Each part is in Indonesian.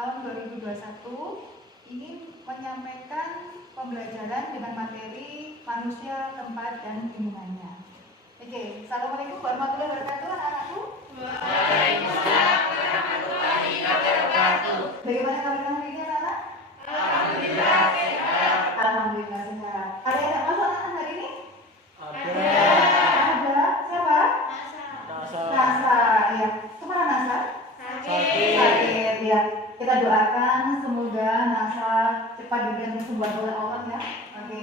tahun 2021 ingin menyampaikan pembelajaran dengan materi manusia, tempat, dan lingkungannya. Oke, Assalamualaikum warahmatullahi wabarakatuh anak-anakku. Waalaikumsalam warahmatullahi wabarakatuh. Bagaimana kabar hari ini anak-anak? Alhamdulillah sehat. Alhamdulillah sehat. Ada yang masuk anak hari ini? Ada. Ada. Siapa? Nasa. Ya. Kemana Nasa? Sakit. Ya. Kita doakan semoga Nasa cepat diberikan kesembuhan oleh Allah ya. Oke.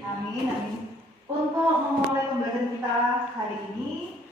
Amin. Amin. Untuk memulai pembelajaran kita hari ini,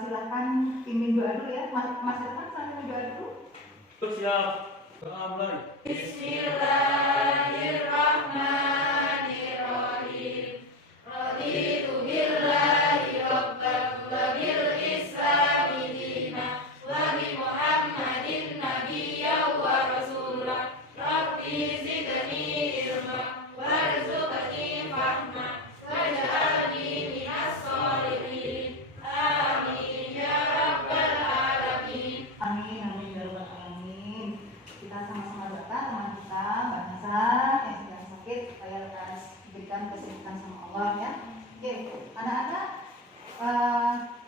silakan pimpin doa dulu ya. Mas Irfan, sambil doa dulu. Siap. Mulai. Bismillahirrahmanirrahim. Raditu billahi rabban wa bil islami dinan wa bi Muhammadin nabiyyan wa rasulan. Rabbi zidni ilma warzuqni fahma waj'alni minas sholihin. Amin ya rabbal alamin. Amin, amin, ya rabbal alamin. Kita sama-sama doakan teman kita, Mbak Nasa yang sedang sakit supaya lekas diberikan kesehatan sama Allah ya. Oke, anak-anak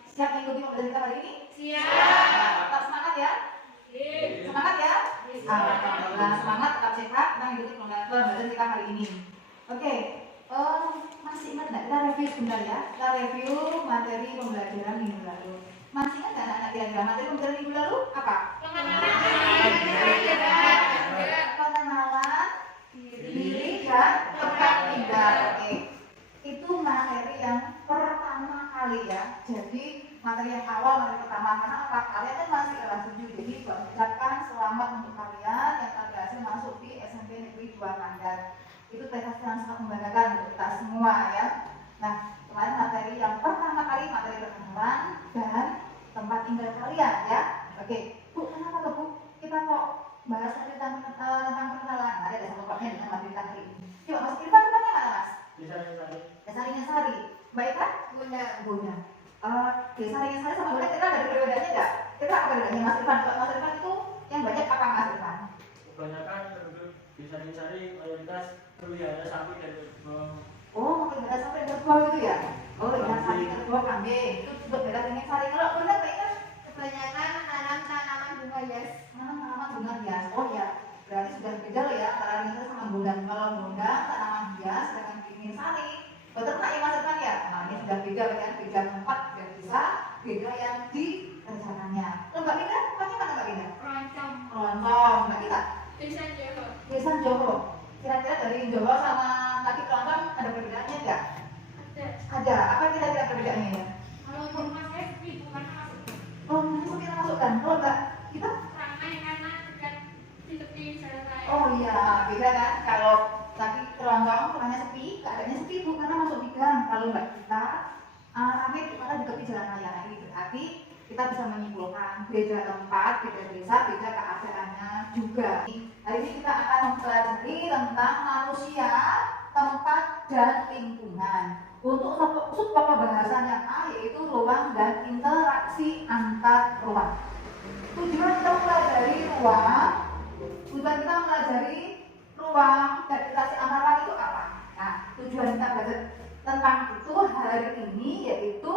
siap mengikuti pembelajaran kita hari ini? Siap. Tetap semangat ya. Semangat ya. Alhamdulillah, semangat, tetap sehat, kita mengikuti pembelajaran kita hari ini. Oke, masih ingat nggak? Kita review sebentar ya. Kita review materi pembelajaran minggu lalu. Masih ingat nggak anak-anak kira-kira materi pembelajaran minggu lalu apa? Pengenalan diri dan tempat tinggal. Oke. Itu materi yang pertama kali ya. Jadi materi yang awal, materi pertama, karena apa? Kalian kan masih kelas 7, jadi ucapkan selamat untuk kalian yang telah berhasil masuk di SMP Negeri 2 Mandar. Itu prestasi yang sangat membanggakan untuk kita semua ya. Nah, kemarin materi yang pertama kali materi perkenalan dan tempat tinggal kalian ya. Oke, Bu, kenapa tuh Bu? Kita kok bahas tentang perkenalan? Ada satu partnya dengan materi hari ini. Coba Mas Irfan, namanya mana Mas? Desa Ringasari. Baik kan? Bunda. Desa Ringasari sama Bunda kita ada perbedaannya nggak? Kita apa bedanya Mas Irfan? Kalau Mas Irfan itu yang banyak apa Mas Irfan? Kebanyakan penduduk desa Ringasari mayoritas pelihara sapi dan kerbau. Oh, pelihara sapi dan kerbau itu ya? Oh, pelihara sapi dan kerbau kambing. Itu untuk Desa Ringasari. Kalau Bunda baik kan? Kebanyakan menanam tanaman bunga hias. Tanaman bunga hias. Oh ya, berarti sudah beda loh ya antara Ringasari sama Bundang. Kalau Bundang tanaman hias dengan Ringasari. Beternak ya Mas Irfan ya? Nah, ini sudah beda kan? Beda tempat, beda desa, beda yang dikerjakannya. Loh, Mbak Linda, tempatnya mana Mbak Linda? Keroncong. Keroncong. Mbak Kita? Desa Jawa. Desa Jowo. Kira-kira dari Jowo sama tadi Keroncong ada perbedaannya enggak? Ada. Apa kira-kira perbedaannya ya? Kalau rumah saya sepi, bukan masuk. Oh, nanti kita masukkan. Kalau Mbak Kita? Ramai karena dekat di tepi jalan raya. Oh iya, beda kan? Kalau tadi Keroncong rumahnya sepi, keadaannya sepi Bu karena masuk di gang. Kalau Mbak Kita ramai karena di tepi jalan raya. Nah, ini berarti kita bisa menyimpulkan beda tempat, beda desa, beda keadaannya juga. Hari ini kita akan mempelajari tentang manusia, tempat, dan lingkungan. Untuk subpokok bahasan yang A yaitu ruang dan interaksi antar ruang. Tujuan kita mempelajari ruang, dan interaksi antar ruang itu apa? Nah, tujuan kita belajar tentang itu hari ini yaitu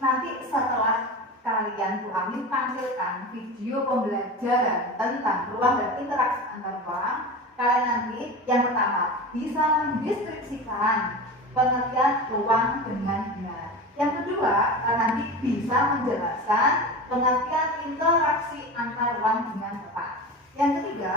nanti setelah kalian Bu Amin tampilkan video pembelajaran tentang ruang dan interaksi antar ruang, kalian nanti yang pertama bisa mendeskripsikan pengertian ruang dengan benar. Yang kedua, kalian nanti bisa menjelaskan pengertian interaksi antar ruang dengan tepat. Yang ketiga,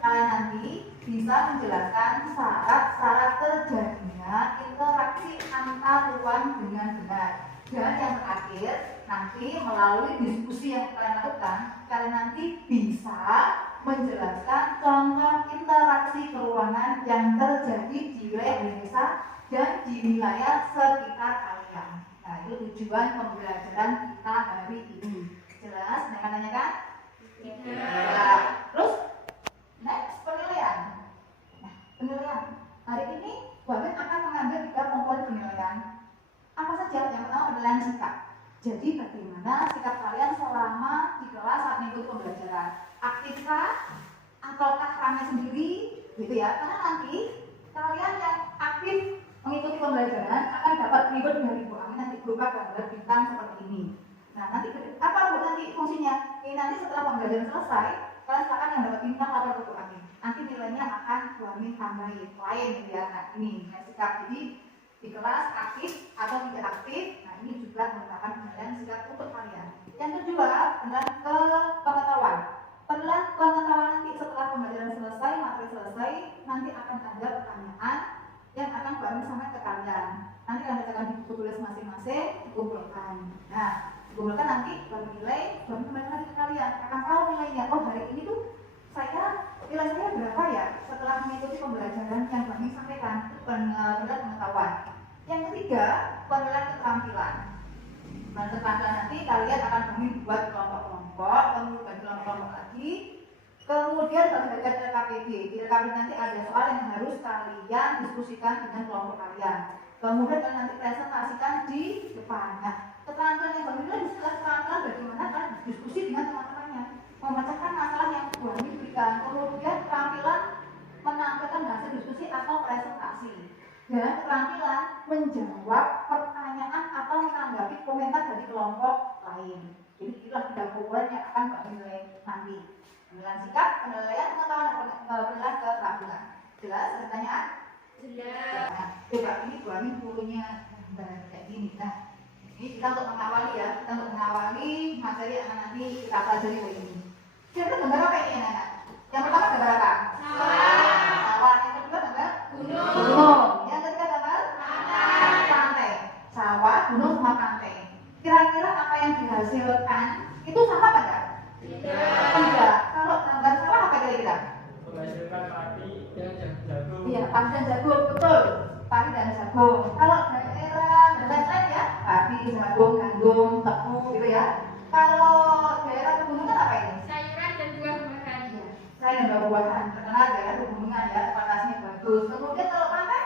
kalian nanti bisa menjelaskan syarat-syarat terjadinya interaksi antar ruang dengan benar. Dan yang terakhir, nanti melalui diskusi yang kalian lakukan, kalian nanti bisa menjelaskan contoh interaksi keruangan yang terjadi di wilayah desa dan di wilayah sekitar kalian. Nah, itu tujuan pembelajaran kita hari ini. Jelas? Nanya kan? Ya. Terus, next penilaian. Nah, penilaian. Hari ini, Bapak akan mengambil 3 komponen penilaian. Apa saja? Yang pertama penilaian sikap. Jadi bagaimana sikap kalian selama di kelas saat mengikuti pembelajaran? Aktifkah rekannya sendiri, gitu ya. Karena nanti kalian yang aktif mengikuti pembelajaran akan dapat reward dari Bu Amin nanti berupa gambar bintang seperti ini. Nah, nanti apa Bu nanti fungsinya? Ini nanti setelah pembelajaran selesai, kalian silakan yang dapat bintang lapor ke Bu Amin. Nanti nilainya akan Bu Amin tambahin lain gitu ya. Nah, ini sikap jadi di kelas aktif atau tidak aktif. Nah, ini juga merupakan penilaian sikap untuk kalian. Yang kedua adalah ke pengetahuan. Penilaian pengetahuan nanti setelah pembelajaran selesai, materi selesai, nanti akan ada pertanyaan yang akan Bu Amin sampaikan ke kalian. Nanti kalian bacakan di buku tulis masing-masing, dikumpulkan. Nah, dikumpulkan nanti baru nilai, baru kembali lagi ke kalian. Akan tahu nilainya. Oh, hari ini tuh nilai saya berapa ya setelah mengikuti pembelajaran yang Bu Amin sampaikan. Itu penilaian pengetahuan. Yang ketiga, penilaian keterampilan. Nah, keterampilan nanti kalian akan membuat kelompok-kelompok, kemudian kelompok-kelompok lagi. Kemudian belajar LKPD. Di LKPD nanti ada soal yang harus kalian diskusikan dengan kelompok kalian. Kemudian kalian nanti presentasikan di depan. Nah, keterampilan yang berbeda di setelah keterampilan bagaimana kalian diskusi dengan teman-temannya, memecahkan masalah yang Bu Amin berikan. Kemudian keterampilan menampilkan hasil diskusi atau presentasi. Dan keterampilan menjawab pertanyaan atau menanggapi komentar dari kelompok lain. Jadi itulah 3 komponen yang akan Mbak nilai nanti. Penilaian sikap, penilaian pengetahuan, penilaian keterampilan. Jelas? Ada pertanyaan? Jelas. Nah, coba ini Bu Amin punya gambar kayak gini. Nah, ini kita untuk mengawali ya, kita untuk mengawali materi yang akan nanti kita pelajari hari ini. Kira-kira gambar apa ini anak-anak? Yang pertama gambar apa? Sawah. Yang kedua gambar gunung. Yang ketiga gambar pantai. Sawah, gunung, sama pantai. Kira-kira apa yang dihasilkan itu sama apa enggak? Tidak. Kalau gambar sawah apa kira-kira? Menghasilkan padi dan jagung. Iya, padi dan jagung, betul. Padi dan jagung. Kalau daerah dan lain-lain ya, padi, jagung, gandum, tebu gitu ya. Kalau daerah pegunungan apa ini? Sayuran dan buah-buahan. Iya, sayur dan buah-buahan. Terkenal daerah pegunungan ya, kualitasnya bagus. Kemudian kalau pantai?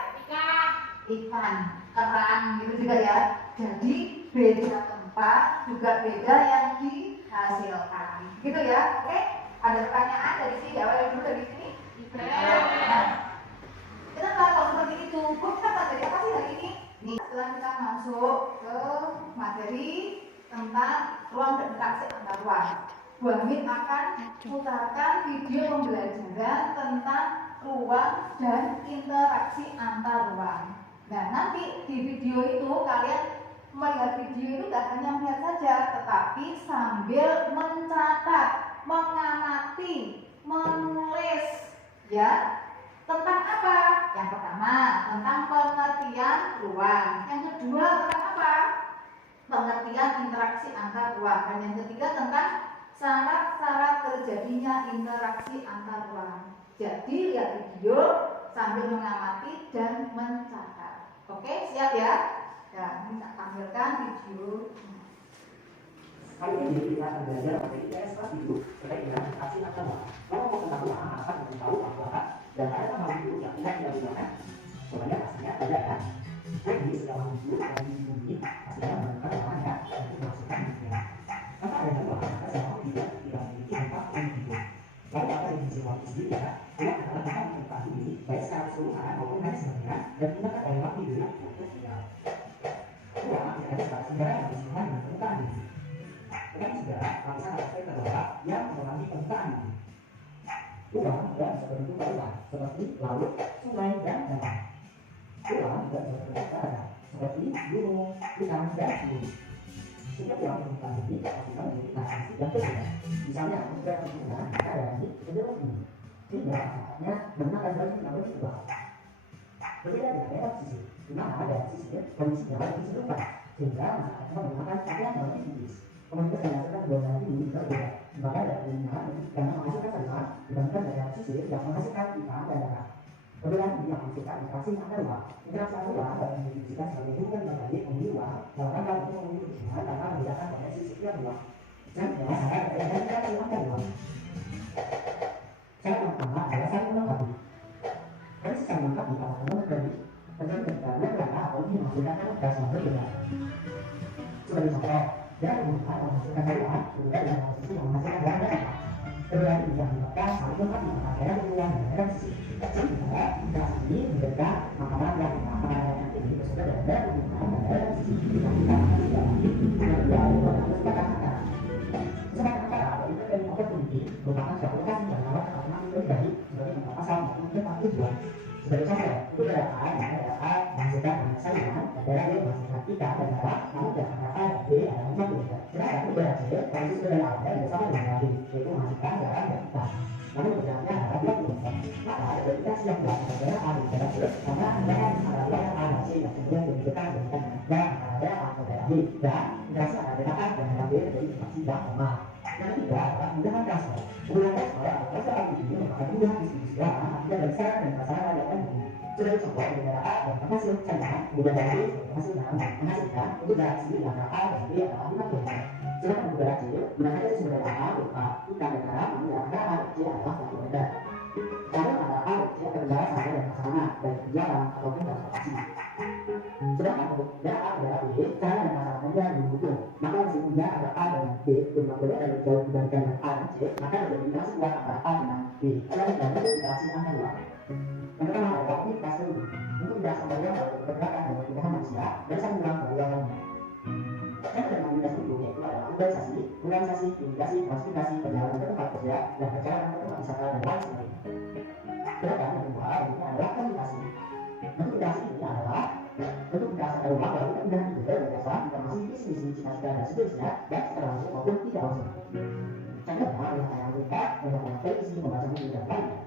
Ikan, kerang gitu juga ya. Jadi beda tempat juga beda yang dihasilkan. Gitu ya. Oke? Ada pertanyaan dari sini? Jawab yang dulu dari sini. Nah, kenapa kalau seperti itu? Bu, kita pelajari apa sih hari ini? Nih, setelah kita masuk ke materi tentang ruang berinteraksi antar ruang, Bu Amin akan putarkan video pembelajaran tentang ruang dan interaksi antar ruang. Nah, nanti di video itu kalian melihat video itu tidak hanya melihat saja, tetapi sambil mencatat, mengamati, menulis, ya. Tentang apa? Yang pertama, tentang pengertian ruang. Yang kedua, tentang apa? Pengertian interaksi antar ruang. Dan yang ketiga, tentang syarat-syarat terjadinya interaksi antar ruang. Jadi, lihat video sambil mengamati dan mencatat. Oke, siap ya? Ya, ini tak tampilkan video. Kali ini kita akan belajar materi IPS kelas 7 terkait dengan interaksi antar ruang. Kalau mau tentang ruang, akan memberitahu bahwa dan ada hal itu yang tidak digunakan. Sebenarnya pastinya ada ya. Jadi segala wujud yang di bumi pastinya menggunakan ruangnya untuk memasukkan media. Maka ada ruang maka semua tidak memiliki dampak yang hidup. Lalu apa yang disebut sendiri ya? Ruang adalah tempat tempat ini baik secara keseluruhan maupun hanya sebagian dan digunakan oleh waktu dulu untuk tinggal. Ruang tidak ada secara sejarah yang bersinggungan dengan permukaan ini. Tetapi sejarah lapisan aspek terdapat yang mengalami permukaan ini. Ruang dan sebentuk ruang seperti laut, sungai, dan danau. Ruang dan sebentuk darat seperti gunung, hutan, dan bumi. Setiap ruang permukaan ini pastikan memiliki narasi yang berbeda. Misalnya, jika permukaan ada di cenderung ini, sehingga saatnya menggunakan baju yang lebih tebal. Berbeda dengan daerah sisi, di mana daerah sisi kondisinya lebih serupa, sehingga saatnya menggunakan pakaian yang lebih tipis. Komunitas yang menghasilkan dua daerah ini juga berbeda. Maka daerah lingkungan yang menghasilkan saluran dibandingkan daerah sisi yang menghasilkan ikan dan darat. Perbedaan ini yang menghasilkan interaksi antar ruang. Interaksi antar ruang dapat didefinisikan sebagai hubungan berbalik penghuni ruang dalam rangka untuk memenuhi kebutuhan tanpa membedakan potensi setiap ruang. Dan berdasarkan dari interaksi antar ruang. Cara yang pertama adalah saling melengkapi. Kami saling melengkapi pada momen dari terjadi ketika mereka atau ingin menghasilkan interaksi yang berbeda. Sebagai contoh, daerah kebutuhan menghasilkan saluran berbeda dengan posisi yang menghasilkan daerah. Kemudian yang menyebabkan saling melengkapi makanan yang menggunakan sisi. Sehingga interaksi ini memberikan makanan yang ini bersumber dari hubungan dan sisi yang kita alami dengan dua kesepakatan antara. Kesepakatan antara itu dari opportunity merupakan suatu lokasi yang dapat terkenal lebih baik sebagai tempat asal maupun tempat tujuan. Sebagai contoh, itu adalah A dan adalah menghasilkan banyak sayuran, dan adalah B menghasilkan ikan dan adalah namun dan A dan B adalah satu. Sedangkan udara C kondisi udara A dan bersama dengan B yaitu menghasilkan garam dan ikan. Namun berjalannya adalah 20%. Maka ada interaksi yang dilakukan antara A dan udara C karena antara wilayah A dan C yang kemudian dibutuhkan dengan garam antara A dan udara B dan interaksi antara A dan udara B menjadi interaksi yang lemah. Yang ketiga adalah kemudahan transfer. Kemudahan transfer atau transfer aktivitas merupakan kemudahan distribusi garam akibat dari sarana dan prasarana yang ada. Sebagai contoh, udara A dan penghasil cairan, kemudian dari B menghasilkan untuk jarak sendiri antara A dan B adalah 5 km. Sedangkan udara C gunakan dari sumber daya A berupa ikan dan garam, namun jarak antara A dan C adalah 1 km. Jarak antara A dan C terkendala sarana dan prasarana, baik jalan ataupun transportasi. Sedangkan untuk jarak A dan jarak B, sarana dan prasarananya dibutuhkan. Maka meskipun jarak antara A dan B jumlah berbeda dari jauh dibandingkan dengan A dan C, maka ada interaksi kuat antara A dengan B. Adalah interaksi antar luar. Yang pertama adalah komunitas penduduk. Untuk interaksi antar luar adalah pergerakan dan perpindahan manusia dan saling dari lawannya. Yang kedua komunitas penduduk yaitu adalah organisasi, imigrasi, klasifikasi, perjalanan ke tempat kerja, dan perjalanan ke tempat wisata dan lain sebagainya. Sedangkan yang kedua adalah komunikasi. Bentuk interaksi ini adalah bentuk interaksi antar luar dalam perpindahan ide, gagasan, informasi, visi-misi, cita-cita, dan seterusnya, baik secara langsung maupun tidak langsung. Contohnya adalah yang mereka menonton televisi, membaca buku, dan lainnya.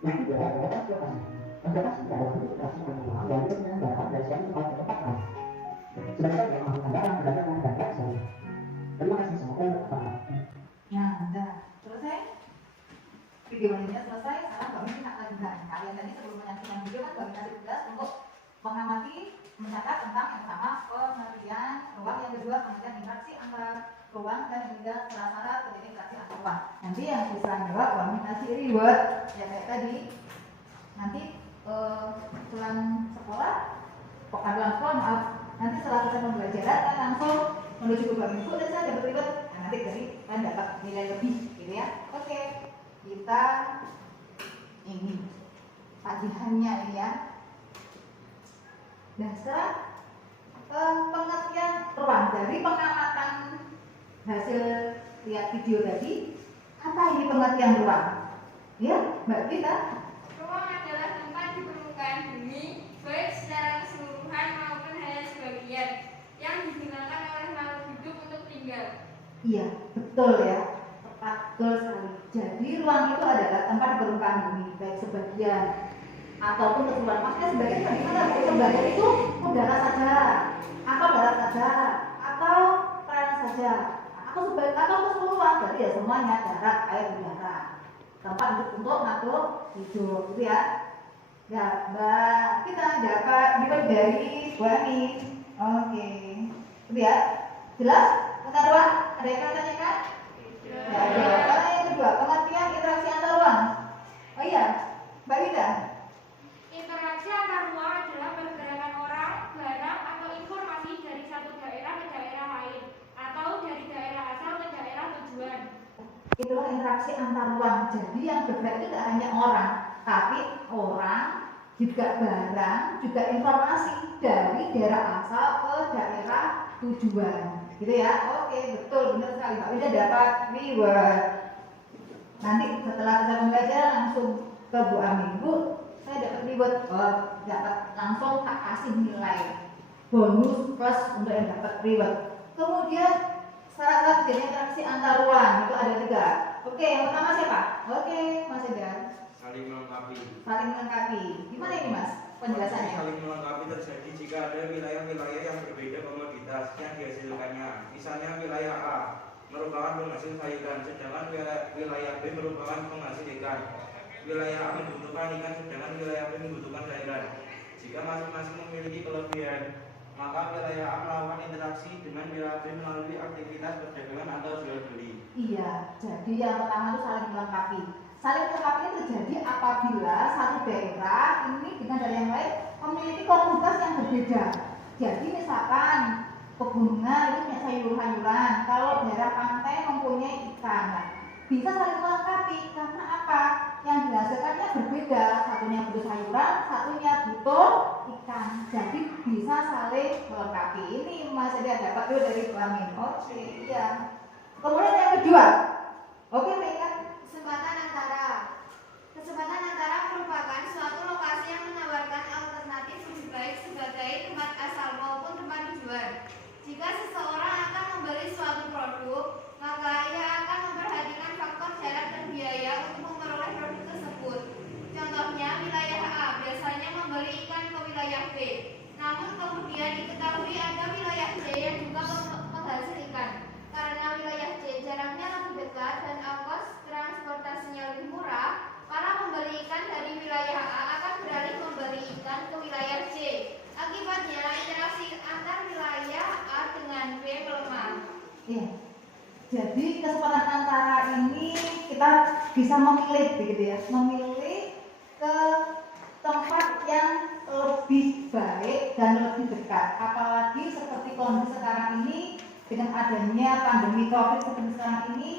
Yang kedua adalah transportasi. Transportasi adalah bentuk interaksi antar luar yang berpindah barang dari suatu tempat ke tempat lain. Sebagai yang melakukan barang, perdagangan, dan lain sebagainya. Terima kasih semoga bermanfaat. Nah, udah selesai. Videonya selesai. Sekarang kami minta lanjutkan. Kalian tadi sebelum menyaksikan video kan kami kasih tugas untuk mengamati, mencatat tentang yang pertama pengertian ruang, yang kedua pengertian interaksi antara ruang, dan yang ketiga prasarana terjadi interaksi antar ruang. Nanti yang bisa jawab kami kasih reward ya kayak tadi. Nanti pulang sekolah, maaf. Nanti setelah selesai pembelajaran kan langsung menuju ke ruang ibu dan saya dapat reward. Nah, nanti dari kan dapat nilai lebih gitu ya. Oke, kita ini tagihannya ini ya. Nah, sekarang pengertian ruang dari pengamatan hasil lihat video tadi, apa ini pengertian ruang? Ya, Mbak Vita. Ruang adalah tempat di permukaan bumi, baik secara keseluruhan maupun hanya sebagian, yang digunakan oleh makhluk hidup untuk tinggal. Iya, betul ya. Tepat, betul sekali. Jadi ruang itu adalah tempat di permukaan bumi, baik sebagian ataupun keseluruhan. Maksudnya sebagian bagaimana? Sebagian itu udara saja, atau darat saja, atau perairan saja, atau keseluruhan. Berarti ya semuanya darat, air, udara. Tempat untuk makhluk hidup, gitu ya. Ya, Mbak, kita dapat reward dari Bu Ani. Oke, gitu ya. Jelas? Tentang ruang? Ada yang tanyakan? Ya, ada. Kalau yang kedua, pengertian interaksi antar ruang. Oh iya, Mbak Wida. Interaksi antar ruang adalah pergerakan orang, barang, atau informasi dari satu daerah ke daerah lain, atau dari daerah asal ke daerah tujuan. Itulah interaksi antar ruang. Jadi yang bergerak itu tidak hanya orang, tapi orang, juga barang, juga informasi dari daerah asal ke daerah tujuan. Gitu ya? Oke, betul, benar sekali. Mbak Wida dapat reward. Nanti setelah kita belajar langsung ke Bu Ami. Bu, saya dapat reward. Dapat langsung tak kasih nilai bonus plus untuk yang dapat reward. Kemudian syarat-syarat terjadi interaksi antar ruang itu ada 3. Oke, yang pertama siapa? Oke, Mas Edan. Saling melengkapi. Saling melengkapi. Gimana ini Mas penjelasannya? Saling melengkapi terjadi jika ada wilayah-wilayah yang berbeda komoditas yang dihasilkannya. Misalnya wilayah A merupakan penghasil sayuran, sedangkan wilayah B merupakan penghasil ikan. Wilayah A membutuhkan ikan, sedangkan wilayah B membutuhkan sayuran. Jika masing-masing memiliki kelebihan, maka wilayah A melakukan interaksi dengan wilayah B melalui aktivitas perdagangan atau jual beli. Iya, jadi yang pertama itu saling melengkapi. Saling melengkapi itu terjadi apabila satu daerah ini dengan daerah yang lain memiliki komoditas yang berbeda. Jadi misalkan pegunungan itu punya sayur-sayuran, kalau daerah pantai mempunyai ikan. bisa saling melengkapi. Karena apa? Yang dihasilkannya berbeda, satunya butuh sayuran, satunya butuh ikan. Jadi bisa saling melengkapi. Ini Mas Edi dapat dulu dari Bu Amin. Oke, iya. Kemudian yang kedua, oke, kan Kesempatan antara merupakan suatu lokasi yang menawarkan alternatif lebih baik sebagai tempat asal maupun tempat tujuan. Jika seseorang akan membeli suatu produk, maka ia akan memperhatikan faktor jarak dan biaya untuk memperoleh produk tersebut. Contohnya, wilayah A biasanya membeli ikan ke wilayah B. Namun kemudian diketahui ada wilayah C yang juga penghasil ikan. Karena wilayah C jaraknya lebih dekat dan ongkos transportasinya lebih murah, para pembeli ikan dari wilayah A akan beralih membeli ikan ke wilayah C. Akibatnya, interaksi antar wilayah A dengan B melemah. iya. Jadi kesempatan antara ini kita bisa memilih begitu ya, memilih ke tempat yang lebih baik dan lebih dekat. Apalagi seperti kondisi sekarang ini dengan adanya pandemi COVID seperti sekarang ini,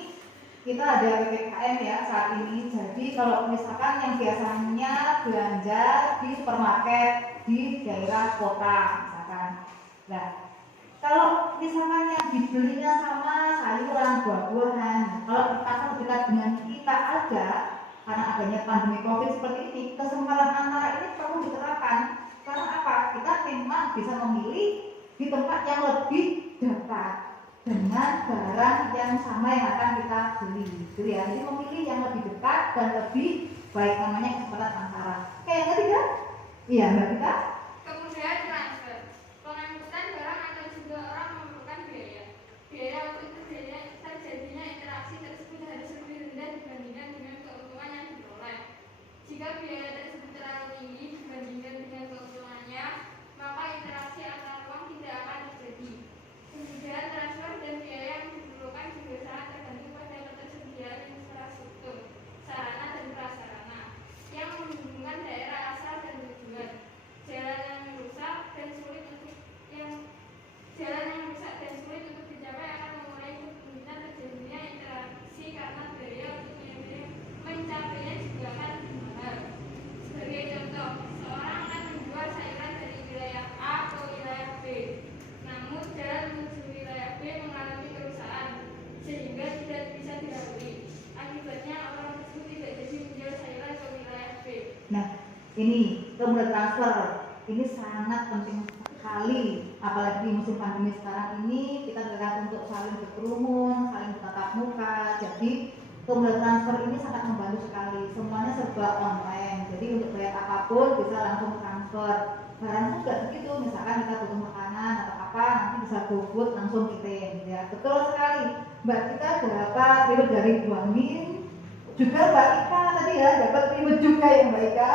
kita ada PPKM ya saat ini. Jadi kalau misalkan yang biasanya belanja di supermarket di daerah kota misalkan, nah kalau misalkan yang dibelinya sama sayuran, buah-buahan, kalau di pasar dekat dengan kita aja, karena adanya pandemi COVID seperti ini, kesempatan antara ini perlu diterapkan. Karena apa? Kita memang bisa memilih di tempat yang lebih dekat dengan barang yang sama yang akan kita beli. Gitu ya. Jadi memilih yang lebih dekat dan lebih baik, namanya kesempatan antara. Kayak yang ketiga? Iya, Mbak Rita. Kemudian transfer. Pengangkutan barang atau juga orang memerlukan biaya. Biaya untuk terjadinya interaksi tersebut harus lebih rendah dibandingkan dengan keuntungan yang diperoleh. Jika biaya tersebut terlalu tinggi dibandingkan dengan keuntungannya, maka interaksi antar uang tidak akan terjadi. Kemudian transfer dan biaya yang diperlukan juga sangat tergantung pada ketersediaan infrastruktur, sarana dan prasarana yang menghubungkan daerah asal dan tujuan. Jalan yang rusak dan sulit untuk dicapai akan mengurangi kemungkinan terjadinya interaksi karena biaya untuk mencapainya juga akan lebih mahal. Sebagai contoh, seorang akan menjual sayuran dari wilayah A ke wilayah B. Namun jalan menuju wilayah B mengalami kerusakan sehingga tidak bisa dilalui. Akibatnya orang tersebut tidak jadi menjual sayuran ke wilayah B. Nah, ini kemudian transfer ini sangat penting sekali, apalagi di musim pandemi sekarang ini kita bergerak untuk saling berkerumun, saling bertatap muka. Jadi kemudian transfer ini sangat membantu sekali. Semuanya serba online. Jadi untuk bayar apapun bisa langsung transfer. Barang juga begitu, misalkan kita butuh makanan atau apa, nanti bisa GoFood langsung kirim. Ya, betul sekali. Mbak kita dapat ribet dari Bu Amin, juga Mbak Ika tadi ya dapat ribet juga ya Mbak Ika.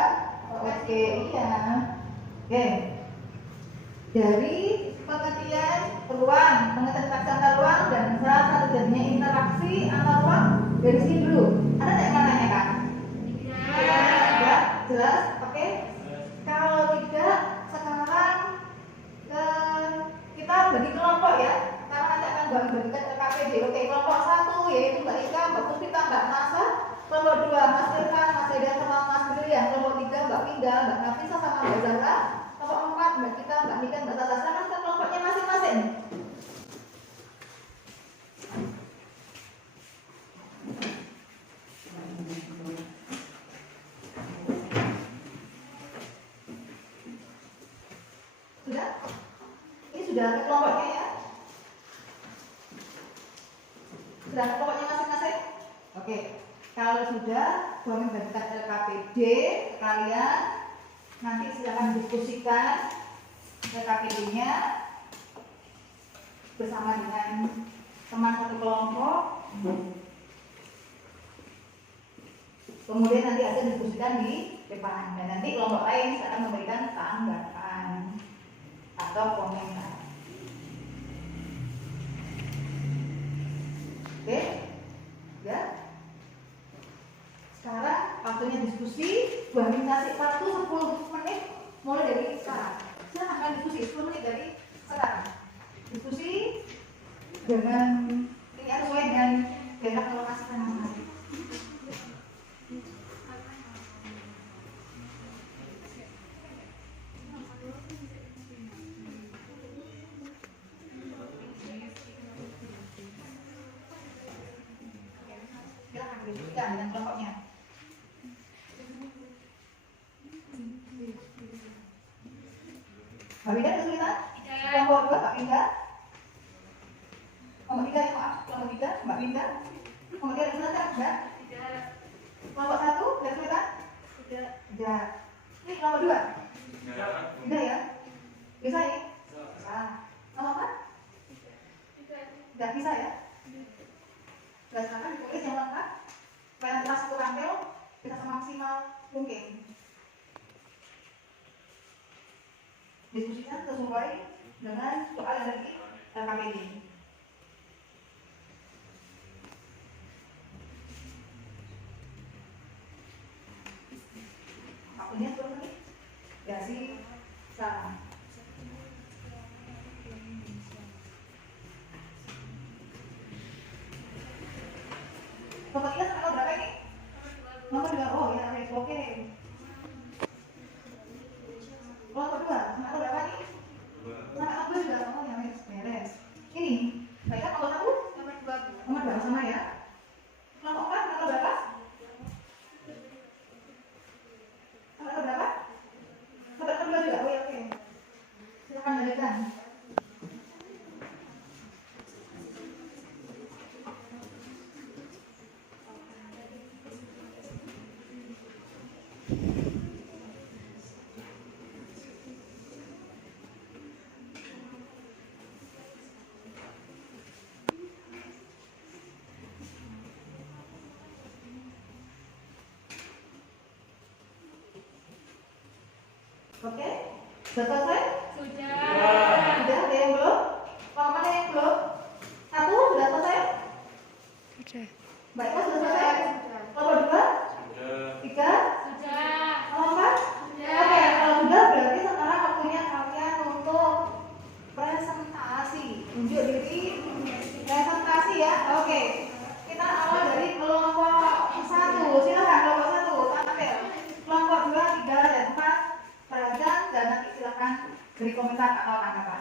Oke, iya. Oke. Dari pengertian peluang, pengertian interaksi antar ruang dan salah satu jadinya interaksi antar ruang dari sini dulu. Ada yang mau nanyakan? Ya, jelas. Oke. Kalau tidak, sekarang kita bagi kelompok ya. Karena nanti akan bagikan LKPD. Oke, kelompok 1 yaitu Mbak Ika, Mbak Puspita, Mbak Nasa. Kelompok 2 Mas Irfan, Mas Eda sama Mas Brilian. Kelompok 3 Mbak Pinda, Mbak Nafisa sama Mbak Zahra. Kelompok 4 Mbak Kita, Mbak Nika, Mbak Tata. Silakan ke kelompoknya masing-masing. Sudah? Ini sudah ke kelompoknya ya? Sudah ke kelompoknya masing-masing? Oke. Kalau sudah, kami bagikan LKPD kalian. Nanti silakan diskusikan LKPD-nya bersama dengan teman satu kelompok. Kemudian nanti akan diskusikan di depan. Dan nanti kelompok lain akan memberikan tanggapan atau komentar. Oke? Ya? Sekarang waktunya diskusi. Bu Amin kasih waktu 10 menit mulai dari sekarang. Silahkan diskusi 10 menit dari sekarang. Diskusi dengan ini sesuai dengan alokasi tanaman. diskusikan dengan kelompoknya. Mbak Winda kesulitan? Kelompok 2 Mbak Winda. Kelompok 3 ya maaf, kelompok 3 Mbak Winda. Kelompok 3 kesulitan Mbak? Tidak. Kelompok 1 kesulitan? Tidak. Tidak. Ini kelompok 2? Ya. Tidak ya? Bisa ya? Bisa. Kelompok 4? Tidak. Tidak bisa ya? Berdasarkan ditulis yang lengkap supaya nanti pas aku tampil bisa semaksimal mungkin. Diskusikan sesuai dengan soal yang ada di KPD. Waktunya 10 menit. Ya sih, salah. Nomor 3 sampai nomor berapa ini? Nomor 2, oh ya, oke. Nomor 2, sampai nomor berapa nih? Sampai nomor 2 sudah, oh ya, beres. Ini, baiklah nomor 1? Nomor 2. Nomor 2 sama ya. Nomor 4, nomor berapa? Sampai nomor berapa? Sampai nomor 2 juga, oh ya, oke. Silakan lanjutkan. Oke, sudah selesai? Sudah. Sudah, ada yang belum? Kalau mana yang belum? 1 sudah selesai? Sudah. Mbak Ika sudah selesai? Nomor 2? 3? Sudah. Nomor 4? Sudah. Oke, kalau sudah berarti sekarang waktunya kalian untuk presentasi. Tunjuk diri, presentasi ya. Oke, kita awal dari kelompok 1. Silakan kelompok 1 tampil. Kelompok 2, 3, dan 4 perhatian dan nanti silakan beri komentar atau tanggapan.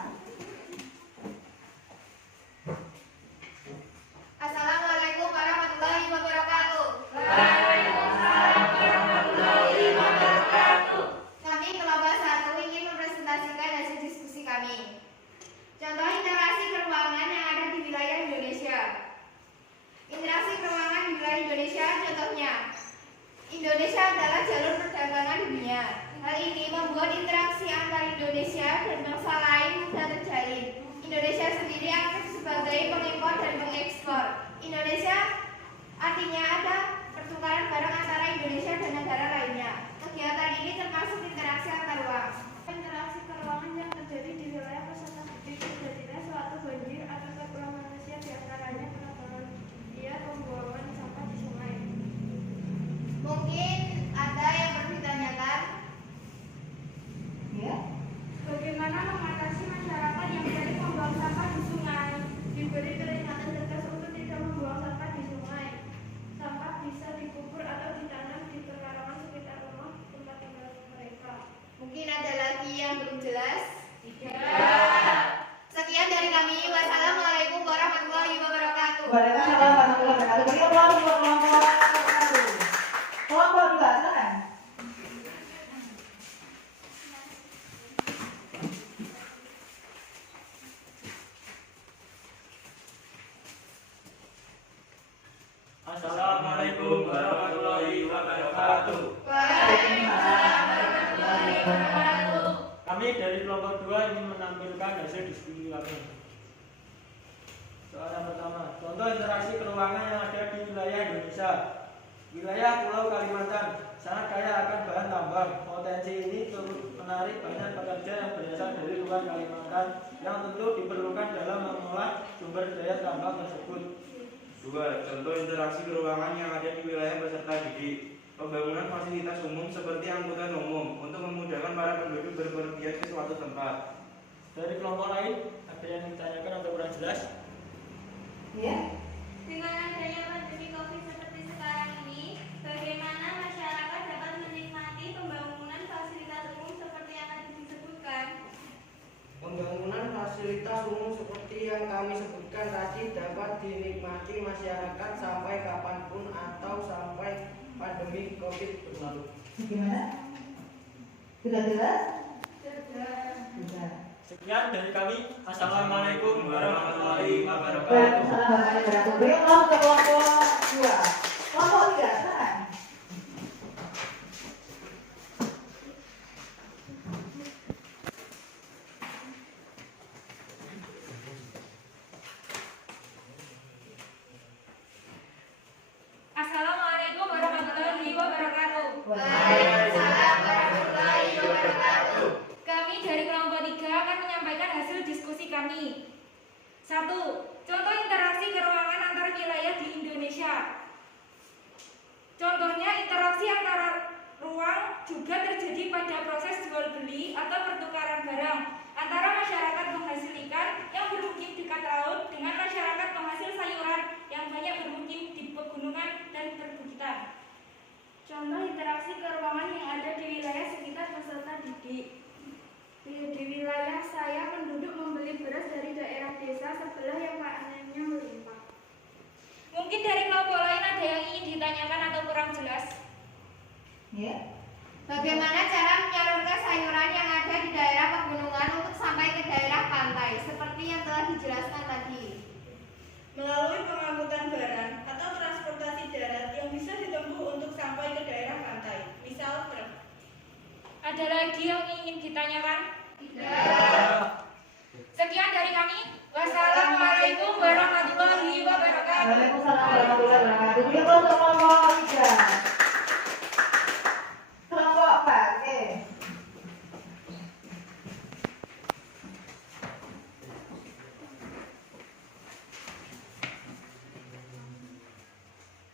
Assalamualaikum warahmatullahi wabarakatuh. Kami kelompok 1 ingin mempresentasikan hasil diskusi kami. Contoh interaksi keuangan yang ada di wilayah Indonesia. Interaksi keuangan di wilayah Indonesia contohnya. Indonesia adalah jalur perdagangan dunia. Hal ini membuat interaksi antara Indonesia dan bangsa lain mudah terjalin. Indonesia sendiri aktif sebagai pengimpor dan pengekspor. Indonesia artinya ada pertukaran barang antara Indonesia dan negara lainnya. Kegiatan ini termasuk interaksi antar uang. Interaksi keuangan yang terjadi di wilayah peserta didik terjadinya suatu banjir akibat ulah manusia, diantaranya penebangan liar, pembuangan sampah di sungai. Mungkin ada yang perlu ditanyakan. Ya. Bagaimana mengatasi masyarakat yang sering membuang sampah di sungai? Diberi peringatan tegas untuk tidak membuang sampah di sungai. Sampah bisa dikubur atau ditanam di pekarangan sekitar rumah tempat tinggal mereka. Mungkin ada lagi yang belum jelas? Tidak. Sekian dari kami. Wassalamualaikum warahmatullahi wabarakatuh. Waalaikumsalam warahmatullahi wabarakatuh. Beri aplaus buat kelompok 1. Kelompok 2, silakan. Assalamualaikum warahmatullahi wabarakatuh. Waalaikumsalam warahmatullahi wabarakatuh. Kami dari kelompok 2 ingin menampilkan hasil diskusi kami. Soal yang pertama, contoh interaksi keuangan yang ada di wilayah Indonesia. Wilayah Pulau Kalimantan sangat kaya akan bahan tambang. Potensi ini turut menarik banyak pekerja yang berasal dari luar Kalimantan yang tentu diperlukan dalam mengolah sumber daya tambang tersebut. 2. Contoh interaksi keuangan yang ada di wilayah peserta didik. Pembangunan fasilitas umum seperti angkutan umum untuk memudahkan para penduduk berpergian ke suatu tempat. Dari kelompok lain, ada yang ditanyakan atau kurang jelas? Ya. Dengan adanya pandemi COVID seperti sekarang ini, bagaimana masyarakat dapat menikmati pembangunan fasilitas umum seperti yang tadi disebutkan? Pembangunan fasilitas umum seperti yang kami sebutkan tadi dapat dinikmati masyarakat sampai kapanpun atau sampai pandemi COVID berlalu. Gimana? Sudah jelas? Sudah. Sekian dari kami. Assalamualaikum warahmatullahi wabarakatuh. Waalaikumsalam warahmatullahi wabarakatuh. Beri kelompok 2. Kelompok 3, silakan. Assalamualaikum warahmatullahi wabarakatuh. Waalaikumsalam warahmatullahi wabarakatuh. Kami dari kelompok 3 akan menyampaikan hasil diskusi kami. 1. Contoh interaksi keruangan antar wilayah di Indonesia. Contohnya interaksi antara ruang juga terjadi pada proses jual beli atau pertukaran barang antara masyarakat penghasil ikan yang bermukim dekat laut dengan masyarakat penghasil sayuran yang banyak bermukim di pegunungan dan perbukitan. Contoh interaksi keruangan yang ada di wilayah sekitar peserta didik. Di wilayah saya, penduduk membeli beras dari daerah desa sebelah yang panennya melimpah. Mungkin dari kelompok lain ada yang ingin ditanyakan atau kurang jelas? Ya. Bagaimana cara menyalurkan sayuran yang ada di daerah pegunungan untuk sampai ke daerah pantai, seperti yang telah dijelaskan tadi? Melalui pengangkutan barang atau transportasi darat yang bisa ditempuh untuk sampai ke daerah pantai, misal truk. Ada lagi yang ingin ditanyakan? Tidak. Sekian dari kami. Wassalamualaikum warahmatullahi wabarakatuh. Waalaikumsalam warahmatullahi wabarakatuh. Beri kelompok 3. Kelompok 4, oke.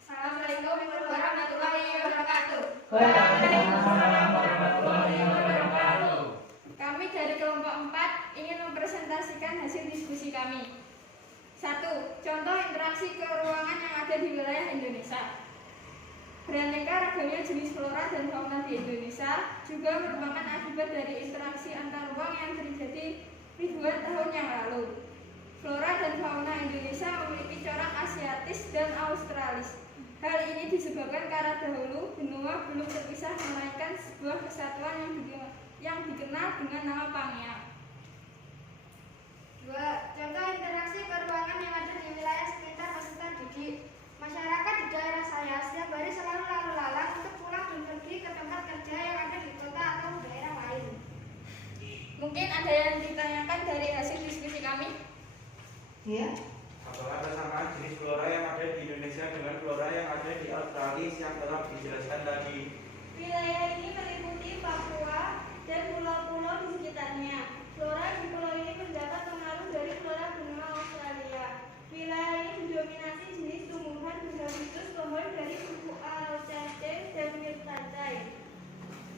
Assalamualaikum warahmatullahi wabarakatuh. Waalaikumsalam warahmatullahi wabarakatuh. Kami dari kelompok 4 ingin mempresentasikan hasil diskusi kami. 1. Contoh interaksi keruangan yang ada di wilayah Indonesia. Beraneka ragamnya jenis flora dan fauna di Indonesia juga merupakan akibat dari interaksi antar ruang yang terjadi ribuan tahun yang lalu. Flora dan fauna Indonesia memiliki corak Asiatis dan Australis. Hal ini disebabkan karena dahulu benua belum terpisah melainkan sebuah kesatuan yang dikenal dengan nama Pangea. 2. Contoh interaksi keruangan yang ada di wilayah sekitar peserta didik. Masyarakat di daerah saya setiap hari selalu lalu lalang untuk pulang dan pergi ke tempat kerja yang ada di kota atau daerah lain. Mungkin ada yang ditanyakan dari hasil diskusi kami? Ya. Apakah persamaan jenis flora yang ada di Indonesia dengan flora yang ada di Australia yang telah dijelaskan tadi? Wilayah ini meliputi Papua dan pulau-pulau di sekitarnya. Flora di pulau ini mendapat pengaruh dari flora benua Australia. Wilayah ini didominasi jenis tumbuhan berhabitus pohon dari suku Alceste dan Myrtaceae.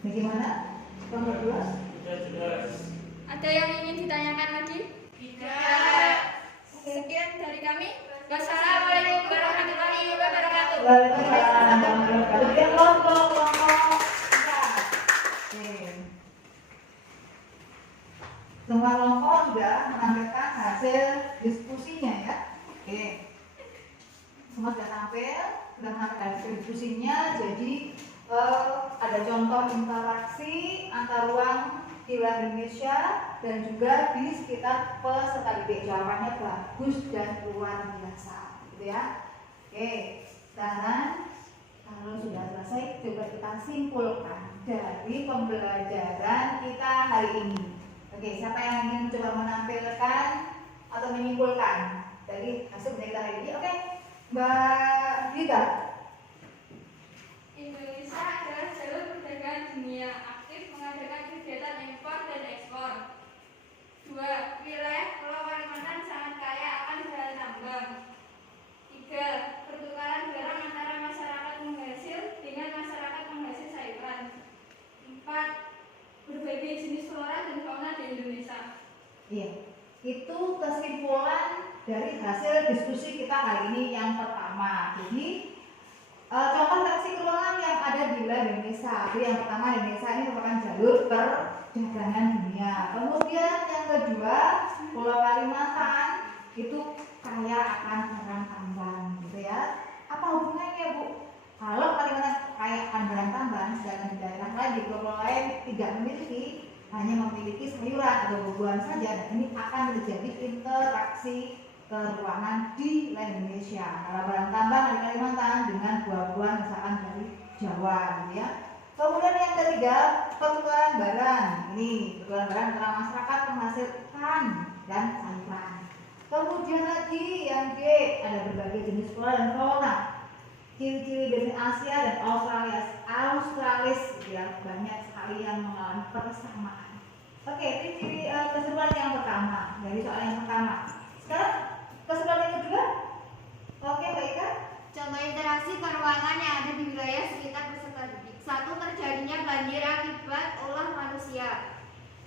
Bagaimana? Kelompok 2. Sudah jelas. Ada yang ingin ditanyakan lagi? Tidak. Sekian dari kami. Wassalamualaikum warahmatullahi wabarakatuh. Waalaikumsalam warahmatullahi wabarakatuh. Beri kelompok 4. Oke. Semua kelompok sudah menampilkan hasil diskusinya ya. Oke. Semua sudah tampil, sudah menampilkan hasil diskusinya. Jadi ada contoh interaksi antar ruang di wilayah Indonesia dan juga di sekitar peserta didik. Jawabannya bagus dan luar biasa, gitu ya. Oke. Sekarang kalau sudah selesai, coba kita simpulkan dari pembelajaran kita hari ini. Oke, siapa yang ingin mencoba menampilkan atau menyimpulkan dari hasil kita hari ini? Oke, Mbak Dita. Indonesia adalah jalur perdagangan dunia aktif mengadakan kegiatan impor dan ekspor. 2. Wilayah Pulau Kalimantan sangat kaya akan bahan tambang. 3. Pertukaran barang antara masyarakat penghasil dengan masyarakat penghasil sayuran. 4. Berbagai jenis flora dan fauna di Indonesia. Iya, itu kesimpulan dari hasil diskusi kita hari ini yang pertama. Jadi contoh interaksi keruangan yang ada di wilayah Indonesia. Jadi yang pertama, Indonesia ini merupakan jalur perdagangan dunia. Kemudian yang kedua, Pulau Kalimantan itu kaya akan barang tambang gitu ya. Apa hubungannya Bu? Kalau Kalimantan kaya akan barang tambang, sedangkan di daerah lain, di pulau lain tidak memiliki, hanya memiliki sayuran atau buah-buahan saja, dan ini akan terjadi interaksi keuangan di Indonesia antara barang tambang dari Kalimantan dengan buah-buahan misalkan dari Jawa gitu ya. Kemudian yang ketiga, pertukaran barang. Ini pertukaran barang antara masyarakat penghasil ikan dan sayuran. Kemudian lagi yang G, ada berbagai jenis flora dan fauna. Ciri-ciri dari Asia dan Australis ya, banyak sekali yang mengalami persamaan. Oke, ini ciri keseruan yang pertama dari soal yang pertama. Sekarang keseruan yang kedua. Oke, Mbak Ika. Contoh interaksi keuangan yang ada di wilayah sekitar peserta didik. 1. Terjadinya banjir akibat ulah manusia.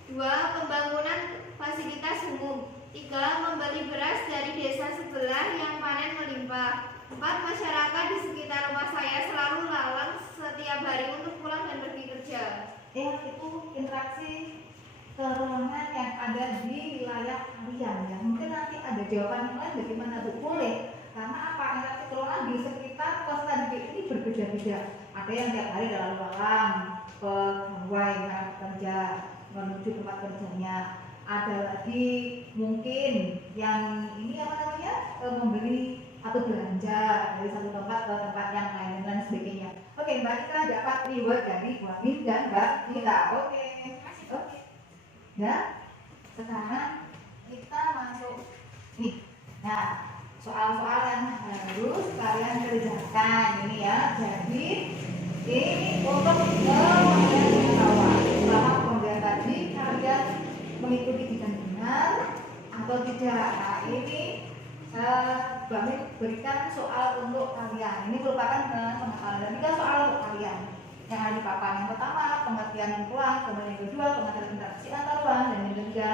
2. Pembangunan fasilitas umum. 3. Membeli beras dari desa sebelah yang panen melimpah. 4. Masyarakat di sekitar rumah saya selalu lalang setiap hari untuk pulang dan pergi kerja. Itu interaksi keruangan yang ada di wilayah kalian ya. Mungkin nanti ada jawaban yang lain bagaimana Bu? Boleh. Karena apa? Interaksi keruangan di sekitar peserta didik ini berbeda-beda. Ada yang tiap hari lalu lalang ke gawai kerja menuju tempat kerjanya. Ada lagi mungkin yang ini apa namanya membeli atau belanja dari satu tempat ke tempat yang lain dan sebagainya. Oke, Mbak Ika dapat reward dari Bu Amin dan Mbak Nita. Oke. Ya, sekarang kita masuk nih. Nah, soal-soal yang harus kalian kerjakan ini ya. Jadi ini untuk pengetahuan selama pembelajaran tadi kalian mengikuti dengan benar atau tidak. Nah, ini kami berikan soal untuk kalian. Ini merupakan pengetahuan dan 3 soal untuk kalian yang ada di papan. Yang pertama pengertian ruang, kemudian yang kedua pengertian interaksi antar ruang, dan yang ketiga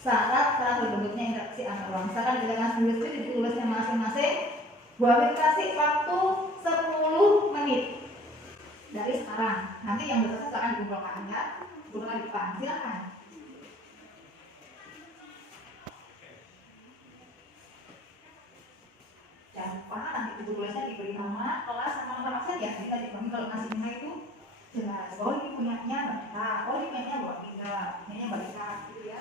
syarat berbentuknya interaksi antar ruang. Misalkan dikatakan sendiri ditulisnya masing-masing. Buat kasih waktu 10 menit dari sekarang. Nanti yang berselesai akan dikumpulkan ya, dikumpulkan di depan. Silakan. Jangan lupa nanti buku tulisnya diberi nama, kelas, sama nomor absen ya. Jadi tadi kalau ngasih nama itu jelas. Oh ini punyanya Mbak Ika, oh ini punyanya Mbak Ika, punyanya Mbak Ika gitu ya.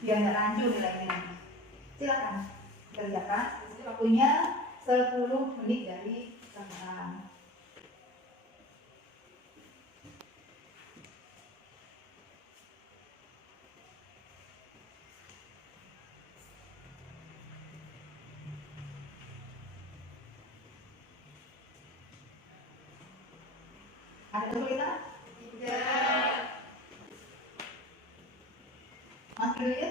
Biar nggak rancu nilainya. Silakan kerjakan. Waktunya 10 menit dari sekarang. Ada kesulitan? Tidak. Mas dulu ya?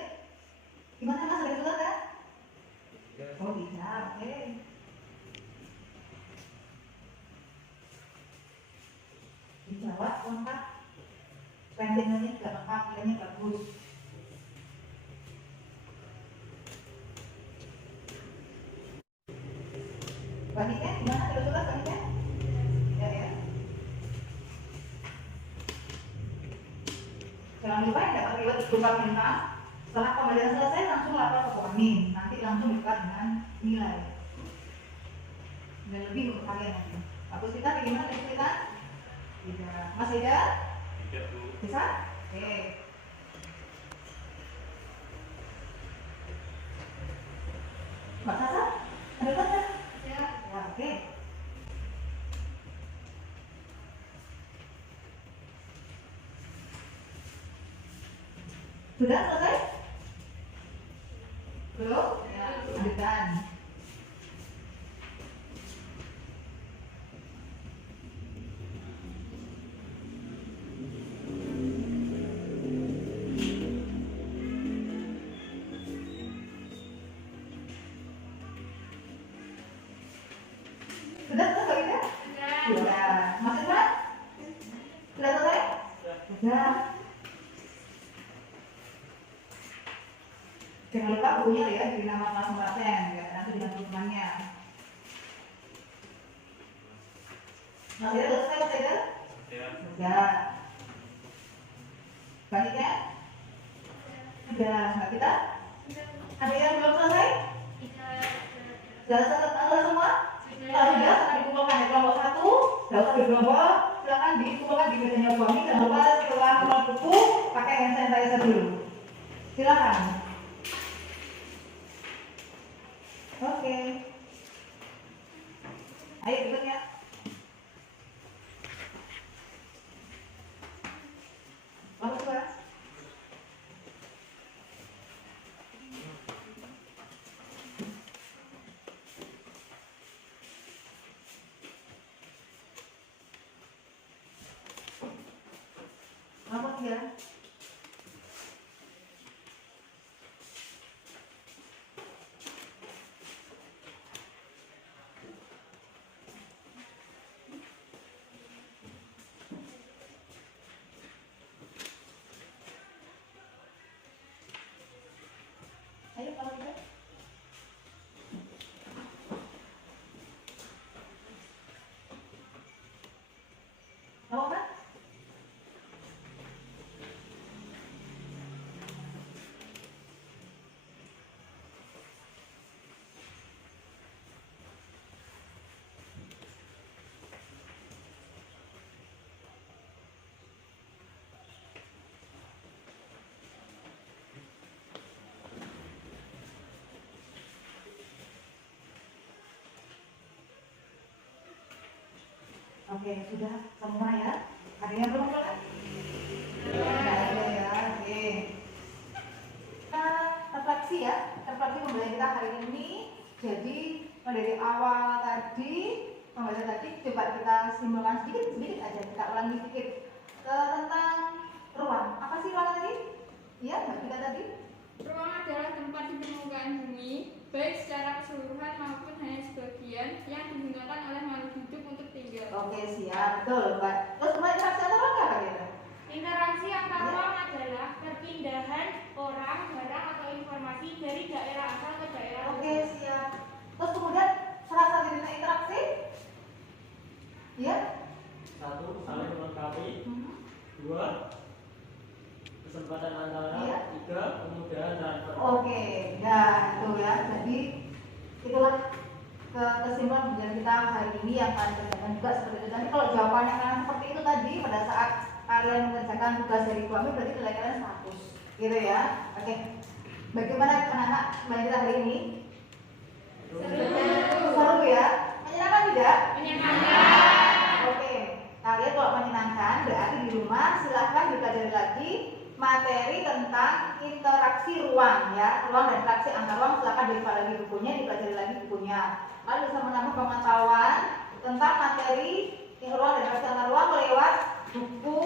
Gimana Mas, ada kesulitan? Oh tidak, oke. Dijawab lengkap. Rentengannya juga lengkap, nilainya bagus. Mbak Nika, gimana? Ada kesulitan Mbak Nika? Tidak ya? Jangan lupa yang dapat reward berupa bintang. Setelah pembelajaran selesai langsung lapor ke Bu Amin. Nanti langsung dibuka dengan nilai. Nilai lebih untuk kalian nanti. Pak Puspita, bagaimana Pak Puspita? Tidak. Mas Ida? Tidak, Bu. Bisa? Oke. Mbak Sasa? Ada kata? Ya. Ya, oke. Sudah selesai? Belum? Ya, lanjutkan. Sudah selesai ya? Sudah. Mas Irfan? Sudah selesai? Sudah. Jangan lupa bukunya ya, di nama kelas pasien ya, nanti dengan tulisannya. Mas Ida selesai Mas Ida? Ya. Sudah. Mbak Ida? Sudah. Mbak Kita? Ada yang belum selesai? Sudah semua? Kalau sudah, akan dikumpulkan di kelompok 1. Tidak usah di kelompok, silakan dikumpulkan di mejanya Bu Ami. Jangan lupa setelah keluar buku pakai hand sanitizer dulu. Silakan. Oke. Ayo berikutnya. Lalu coba. Nomor 3. Ayo kalau tidak. Mau apa? Oke, sudah semua ya. Ada yang belum mulai? Tidak ada ya. Oke. Kita refleksi ya. Refleksi pembelajaran kita hari ini. Jadi dari awal tadi pembelajaran tadi coba kita simpulkan sedikit aja. Kita ulangi sedikit tentang ruang. Apa sih ruang tadi? Iya, Mbak Vika tadi. Ruang adalah tempat di permukaan bumi, baik secara keseluruhan maupun hanya sebagian yang digunakan oleh makhluk hidup untuk tinggal. Oke, siap. Betul, Mbak. Terus kemudian interaksi antar ruang apa kira? Interaksi antar ruang adalah perpindahan orang, barang, atau informasi dari daerah asal ke daerah Oke, lain. siap. Terus kemudian salah satu jenis interaksi? Iya? 1. Saling melengkapi. 2. Kesempatan antara. Iya. 3. Kemudahan transfer. Oke, ya itu ya. Jadi itulah kesimpulan pembelajaran kita hari ini yang kalian kerjakan juga seperti itu. Nanti kalau jawabannya kalian seperti itu tadi pada saat kalian mengerjakan tugas dari kami berarti nilai kalian 100, gitu ya. Oke. Bagaimana anak-anak pembelajaran kita hari ini? Seru ya? Menyenangkan tidak? Menyenangkan. Oke. Kalian kalau menyenangkan berarti di rumah silahkan dipelajari lagi materi tentang interaksi ruang ya, ruang dan interaksi antar ruang. Silahkan dilihat lagi bukunya, dipelajari lagi bukunya. Lalu bisa menambah pengetahuan tentang materi ruang dan interaksi antar ruang lewat buku,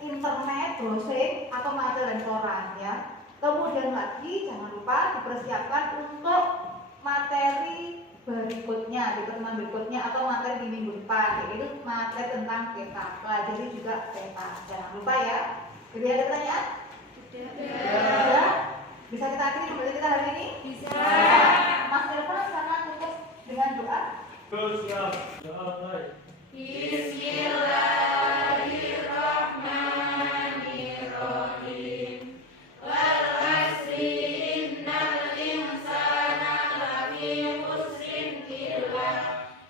internet, browsing atau materi dan koran ya. Kemudian lagi jangan lupa dipersiapkan untuk materi berikutnya, di pertemuan berikutnya atau materi di minggu depan, yaitu materi tentang peta. Pelajari juga peta. Jangan lupa ya. Jadi ada pertanyaan? Ya. Bisa kita akhiri pembelajaran kita hari ini? Bisa. Mas Irfan silakan tutup dengan doa. Siap. Doa mulai. Bismillahirrahmanirrahim. Wal asri innal insana lafi khusrin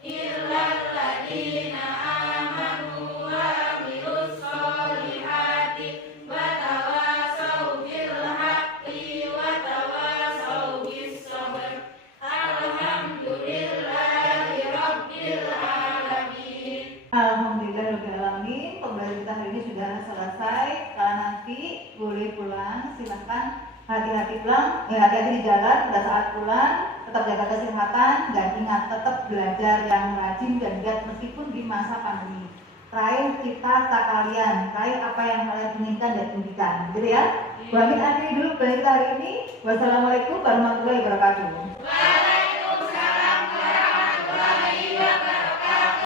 illa alladziina aamanu wa amilus solihati wa tawassaw bil haqqi wa tawassaw bis sabr. Alhamdulillahi rabbil alamin. Alhamdulillahirobbilalamin. Pembelajaran kita hari ini sudah selesai. Kalian nanti boleh pulang. Silahkan hati-hati pulang, hati-hati di jalan pada saat pulang. Tetap jaga kesehatan dan ingat tetap belajar yang rajin dan giat meskipun di masa pandemi. Raih cita-cita kalian, raih apa yang kalian inginkan dan impikan, gitu ya. Bu Amin akhiri dulu pembelajaran kita hari ini. Wassalamualaikum warahmatullahi wabarakatuh.